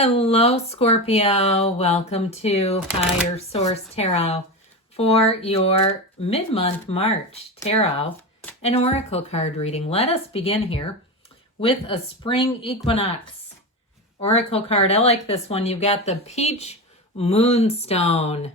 Hello, Scorpio. Welcome to Higher Source Tarot for your mid-month March tarot and oracle card reading. Let us begin here with a spring equinox oracle card. I like this one. You've got the peach moonstone.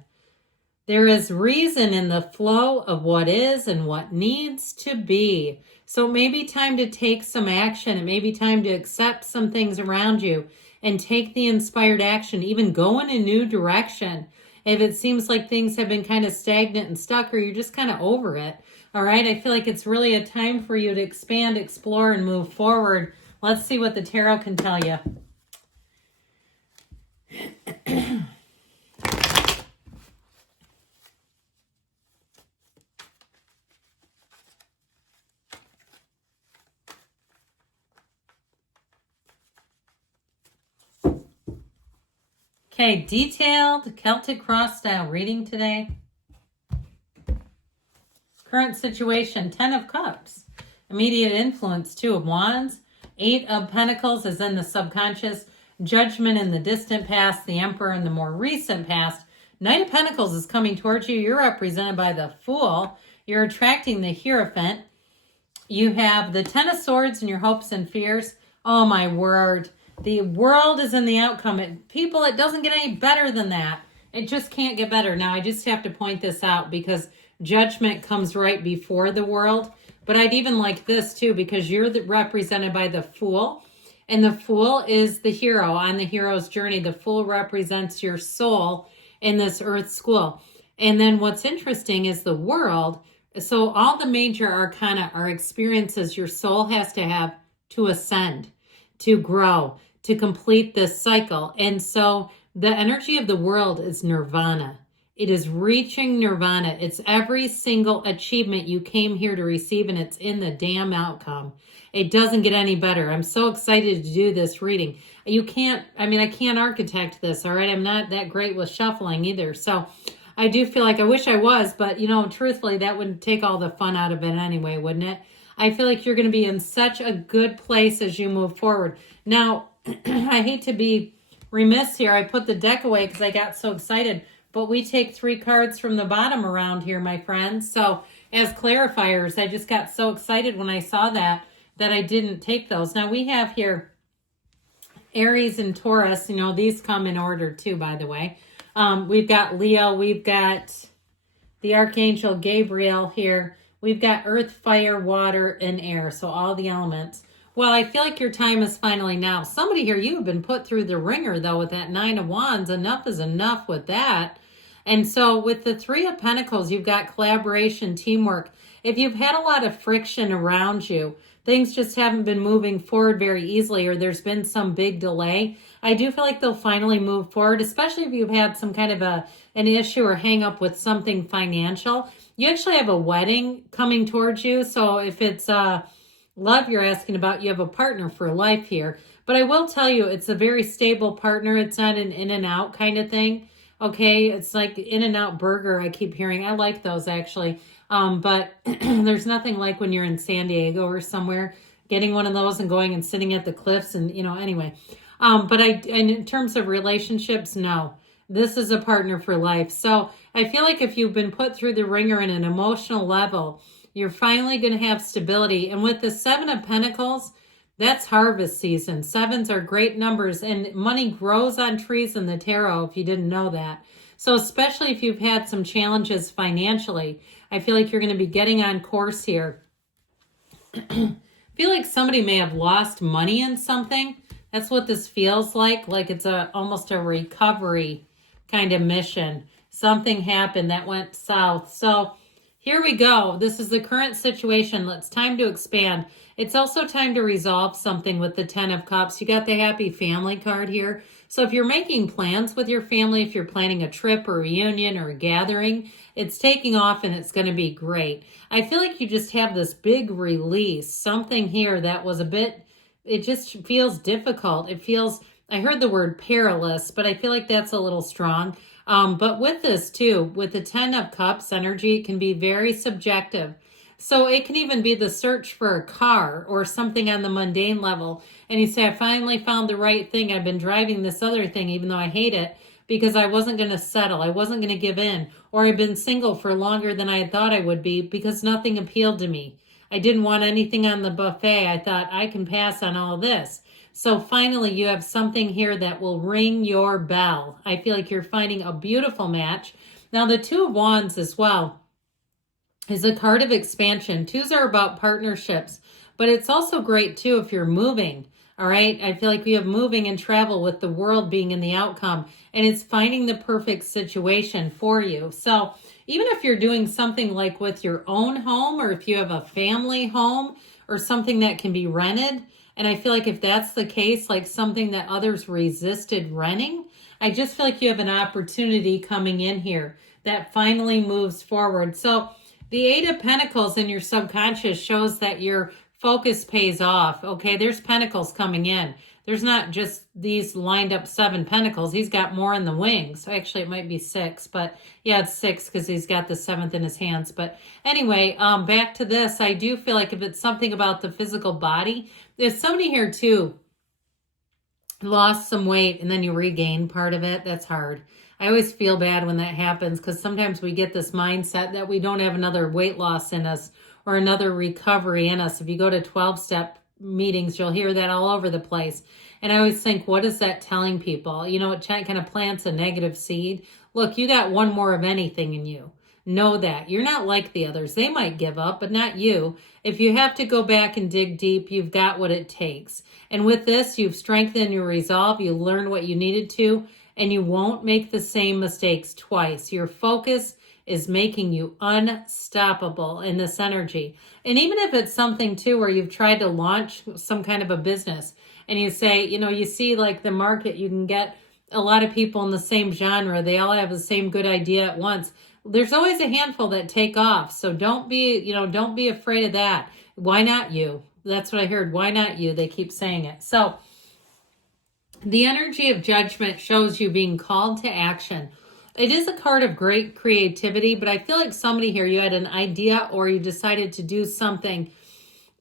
There is reason in the flow of what is and what needs to be. So it may be time to take some action. It may be time to accept some things around you and take the inspired action, even go in a new direction. If it seems like things have been kind of stagnant and stuck, or you're just kind of over it, all right? I feel like it's really a time for you to expand, explore, and move forward. Let's see what the tarot can tell you. Okay, detailed Celtic cross style reading today. Current situation, 10 of Cups. Immediate influence, 2 of Wands. 8 of Pentacles is in the subconscious. Judgment in the distant past. The Emperor in the more recent past. Knight of Pentacles is coming towards you. You're represented by the Fool. You're attracting the Hierophant. You have the 10 of Swords in your hopes and fears. Oh my word. The world is in the outcome. People, it doesn't get any better than that. It just can't get better. Now, I just have to point this out because judgment comes right before the world. But I'd even like this too, because you're represented by the Fool. And the Fool is the hero on the hero's journey. The Fool represents your soul in this earth school. And then what's interesting is the world. So all the major arcana are experiences your soul has to have to ascend, to grow, to complete this cycle. And so the energy of the world is Nirvana. It is reaching Nirvana. It's every single achievement you came here to receive, and it's in the damn outcome. It doesn't get any better. I'm so excited to do this reading. I can't architect this, all right? I'm not that great with shuffling either. So I do feel like I wish I was, but truthfully, that would take all the fun out of it anyway, wouldn't it? I feel like you're going to be in such a good place as you move forward. Now, I hate to be remiss here. I put the deck away because I got so excited. But we take 3 cards from the bottom around here, my friends. So as clarifiers, I just got so excited when I saw that I didn't take those. Now we have here Aries and Taurus. These come in order too, by the way. We've got Leo. We've got the Archangel Gabriel here. We've got earth, fire, water, and air. So all the elements. Well, I feel like your time is finally now. Somebody here, you have been put through the ringer, though, with that 9 of Wands. Enough is enough with that. And so with the 3 of Pentacles, you've got collaboration, teamwork. If you've had a lot of friction around you, things just haven't been moving forward very easily, or there's been some big delay, I do feel like they'll finally move forward, especially if you've had some kind of an issue or hang up with something financial. You actually have a wedding coming towards you. So if it's love you're asking about, you have a partner for life here. But I will tell you, it's a very stable partner. It's not an in and out kind of thing. Okay, it's like in and out burger I keep hearing. I like those actually. But there's nothing like when you're in San Diego or somewhere, getting one of those and going and sitting at the cliffs and, anyway. But in terms of relationships, no. This is a partner for life. So I feel like if you've been put through the ringer in an emotional level, you're finally going to have stability. And with the 7 of Pentacles, that's harvest season. 7s are great numbers, and money grows on trees in the tarot, if you didn't know that. So especially if you've had some challenges financially, I feel like you're going to be getting on course here. I feel like somebody may have lost money in something. That's what this feels like it's almost a recovery kind of mission. Something happened that went south. So here we go. This is the current situation. It's time to expand. It's also time to resolve something with the 10 of Cups. You got the happy family card here. So if you're making plans with your family, if you're planning a trip or a reunion or a gathering, it's taking off and it's going to be great. I feel like you just have this big release. Something here that was it just feels difficult. It feels, I heard the word perilous, but I feel like that's a little strong. But with this too, with the 10 of Cups energy, it can be very subjective. So it can even be the search for a car or something on the mundane level. And you say, I finally found the right thing. I've been driving this other thing, even though I hate it, because I wasn't going to settle. I wasn't going to give in. Or I've been single for longer than I had thought I would be because nothing appealed to me. I didn't want anything on the buffet. I thought I can pass on all this. So finally, you have something here that will ring your bell. I feel like you're finding a beautiful match. Now, the Two of Wands as well is a card of expansion. Twos are about partnerships, but it's also great too if you're moving. All right. I feel like we have moving and travel with the world being in the outcome, and it's finding the perfect situation for you. So even if you're doing something like with your own home, or if you have a family home or something that can be rented, and I feel like if that's the case, like something that others resisted renting, I just feel like you have an opportunity coming in here that finally moves forward. So the Eight of Pentacles in your subconscious shows that your focus pays off. Okay, there's pentacles coming in. There's not just these lined up 7 pentacles. He's got more in the wings. Actually, it might be 6, but yeah, it's 6 because he's got the 7th in his hands. But anyway, back to this. I do feel like if it's something about the physical body, there's somebody here too lost some weight and then you regain part of it. That's hard. I always feel bad when that happens because sometimes we get this mindset that we don't have another weight loss in us or another recovery in us. If you go to 12-step meetings, you'll hear that all over the place. And I always think, what is that telling people? You know, it kind of plants a negative seed. Look, you got one more of anything in you. Know that. You're not like the others. They might give up, but not you. If you have to go back and dig deep, you've got what it takes. And with this, you've strengthened your resolve. You learned what you needed to, and you won't make the same mistakes twice. Your focus is making you unstoppable in this energy. And even if it's something too where you've tried to launch some kind of a business and you say, you know, you see like the market, you can get a lot of people in the same genre. They all have the same good idea at once. There's always a handful that take off. So don't be afraid of that. Why not you? That's what I heard. Why not you? They keep saying it. So the energy of Judgment shows you being called to action. It is a card of great creativity, but I feel like somebody here, you had an idea or you decided to do something,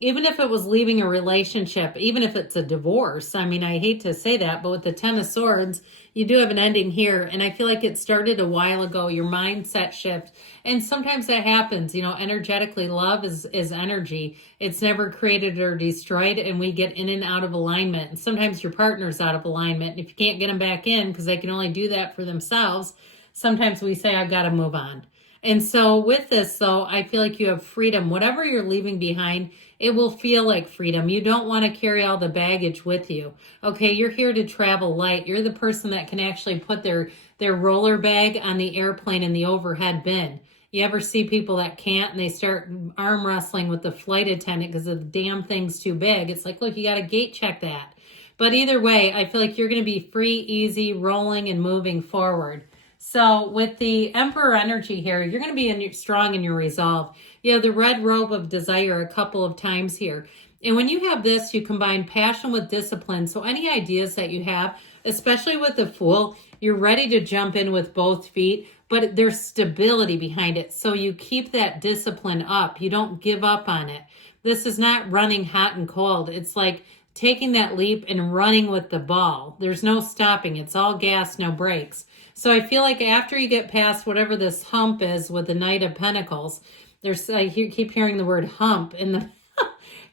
even if it was leaving a relationship, even if it's a divorce. I mean, I hate to say that, but with the 10 of Swords, you do have an ending here. And I feel like it started a while ago, your mindset shift. And sometimes that happens, you know, energetically. Love is energy. It's never created or destroyed. And we get in and out of alignment. And sometimes your partner's out of alignment. And if you can't get them back in, because they can only do that for themselves, sometimes we say, I've got to move on. And so with this, though, I feel like you have freedom. Whatever you're leaving behind, it will feel like freedom. You don't want to carry all the baggage with you. Okay, you're here to travel light. You're the person that can actually put their roller bag on the airplane in the overhead bin. You ever see people that can't and they start arm wrestling with the flight attendant because the damn thing's too big? It's like, look, you got to gate check that. But either way, I feel like you're going to be free, easy, rolling, and moving forward. So with the Emperor energy here, you're going to be strong in your resolve. You have the red robe of desire a couple of times here. And when you have this, you combine passion with discipline. So any ideas that you have, especially with the Fool, you're ready to jump in with both feet, but there's stability behind it. So you keep that discipline up. You don't give up on it. This is not running hot and cold. It's like taking that leap and running with the ball. There's no stopping. It's all gas, no brakes. So I feel like after you get past whatever this hump is with the Knight of Pentacles, keep hearing the word hump in the,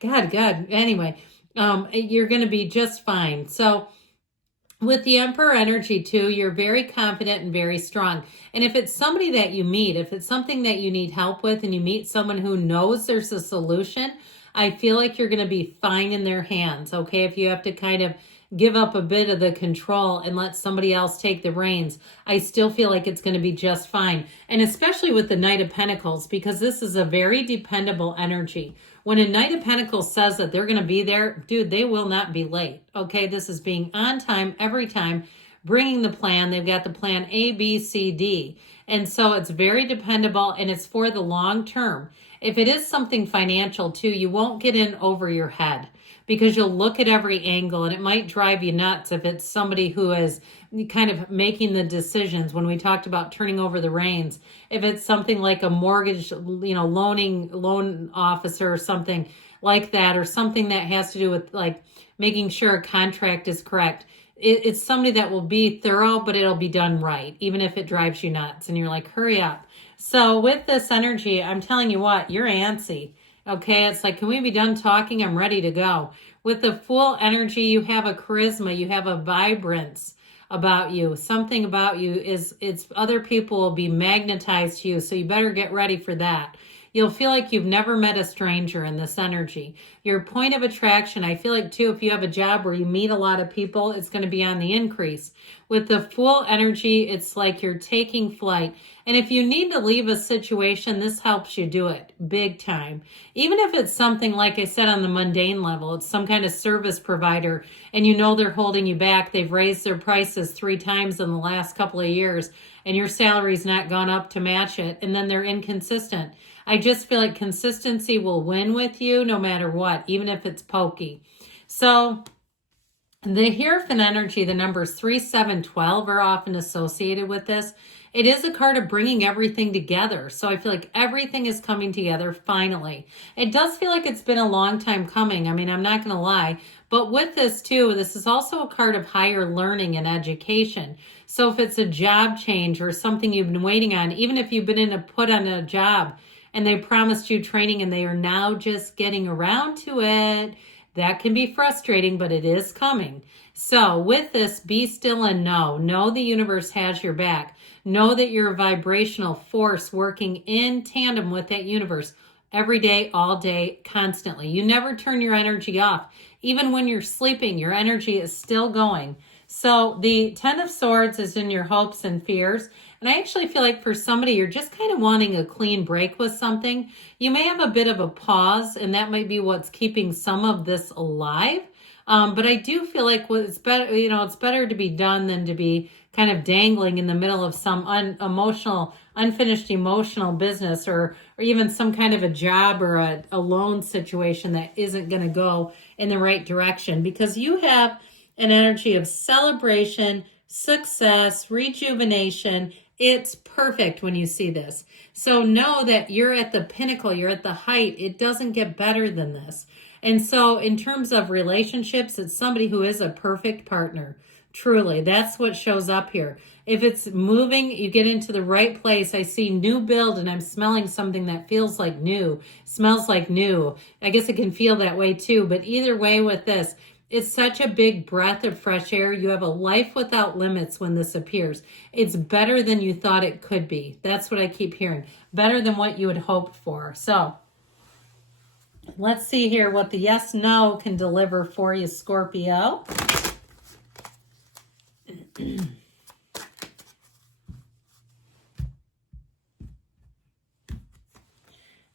God. Anyway, you're going to be just fine. So with the Emperor energy too, you're very confident and very strong. And if it's somebody that you meet, if it's something that you need help with and you meet someone who knows there's a solution, I feel like you're going to be fine in their hands. Okay. If you have to kind of give up a bit of the control and let somebody else take the reins, I still feel like it's going to be just fine. And especially with the Knight of Pentacles, because this is a very dependable energy. When a Knight of Pentacles says that they're going to be there, dude, they will not be late. Okay, this is being on time every time, bringing the plan. They've got the plan A, B, C, D. And so it's very dependable and it's for the long term. If it is something financial too, you won't get in over your head. because you'll look at every angle, and it might drive you nuts if it's somebody who is kind of making the decisions. When we talked about turning over the reins, if it's something like a mortgage, loan officer or something like that, or something that has to do with like making sure a contract is correct. It's somebody that will be thorough, but it'll be done right, even if it drives you nuts and you're like, hurry up. So with this energy, I'm telling you what, you're antsy. Okay, it's like, can we be done talking? I'm ready to go. With the Fool energy, you have a charisma, you have a vibrance about you. Something about you it's other people will be magnetized to you, so you better get ready for that. You'll feel like you've never met a stranger in this energy. Your point of attraction, I feel like too, if you have a job where you meet a lot of people, it's going to be on the increase. With the Fool energy, it's like you're taking flight. And if you need to leave a situation, this helps you do it big time. Even if it's something, like I said, on the mundane level, it's some kind of service provider and you know they're holding you back. They've raised their prices 3 times in the last couple of years and your salary's not gone up to match it. And then they're inconsistent. I just feel like consistency will win with you no matter what, even if it's pokey. So the Hierophant energy, the numbers 3, 7, 12 are often associated with this. It is a card of bringing everything together. So I feel like everything is coming together finally. It does feel like it's been a long time coming. I mean, I'm not going to lie. But with this too, this is also a card of higher learning and education. So if it's a job change or something you've been waiting on, even if you've been put on a job and they promised you training and they are now just getting around to it, that can be frustrating, but it is coming. So with this, be still and know the universe has your back. Know that you're a vibrational force working in tandem with that universe every day, all day, constantly. You never turn your energy off. Even when you're sleeping, your energy is still going. So the 10 of Swords is in your hopes and fears. And I actually feel like for somebody, you're just kind of wanting a clean break with something. You may have a bit of a pause, and that might be what's keeping some of this alive. But I do feel like it's better, it's better to be done than to be kind of dangling in the middle of some unfinished emotional business or even some kind of a job or a loan situation that isn't going to go in the right direction, because you have an energy of celebration, success, rejuvenation. It's perfect when you see this. So know that you're at the pinnacle, you're at the height. It doesn't get better than this. And so in terms of relationships, it's somebody who is a perfect partner. Truly, that's what shows up here. If it's moving, you get into the right place. I see new build and I'm smelling something that feels like new, smells like new. I guess it can feel that way too. But either way with this, it's such a big breath of fresh air. You have a life without limits when this appears. It's better than you thought it could be. That's what I keep hearing. Better than what you had hoped for. So let's see here what the yes, no can deliver for you, Scorpio.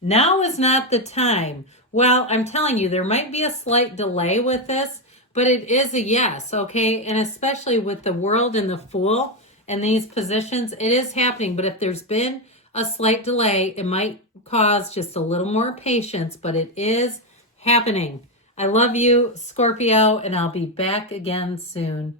Now is not the time. Well, I'm telling you, there might be a slight delay with this, but it is a yes, okay? And especially with the World and the Fool and these positions, it is happening. But if there's been a slight delay, it might cause just a little more patience, but it is happening. I love you, Scorpio, and I'll be back again soon.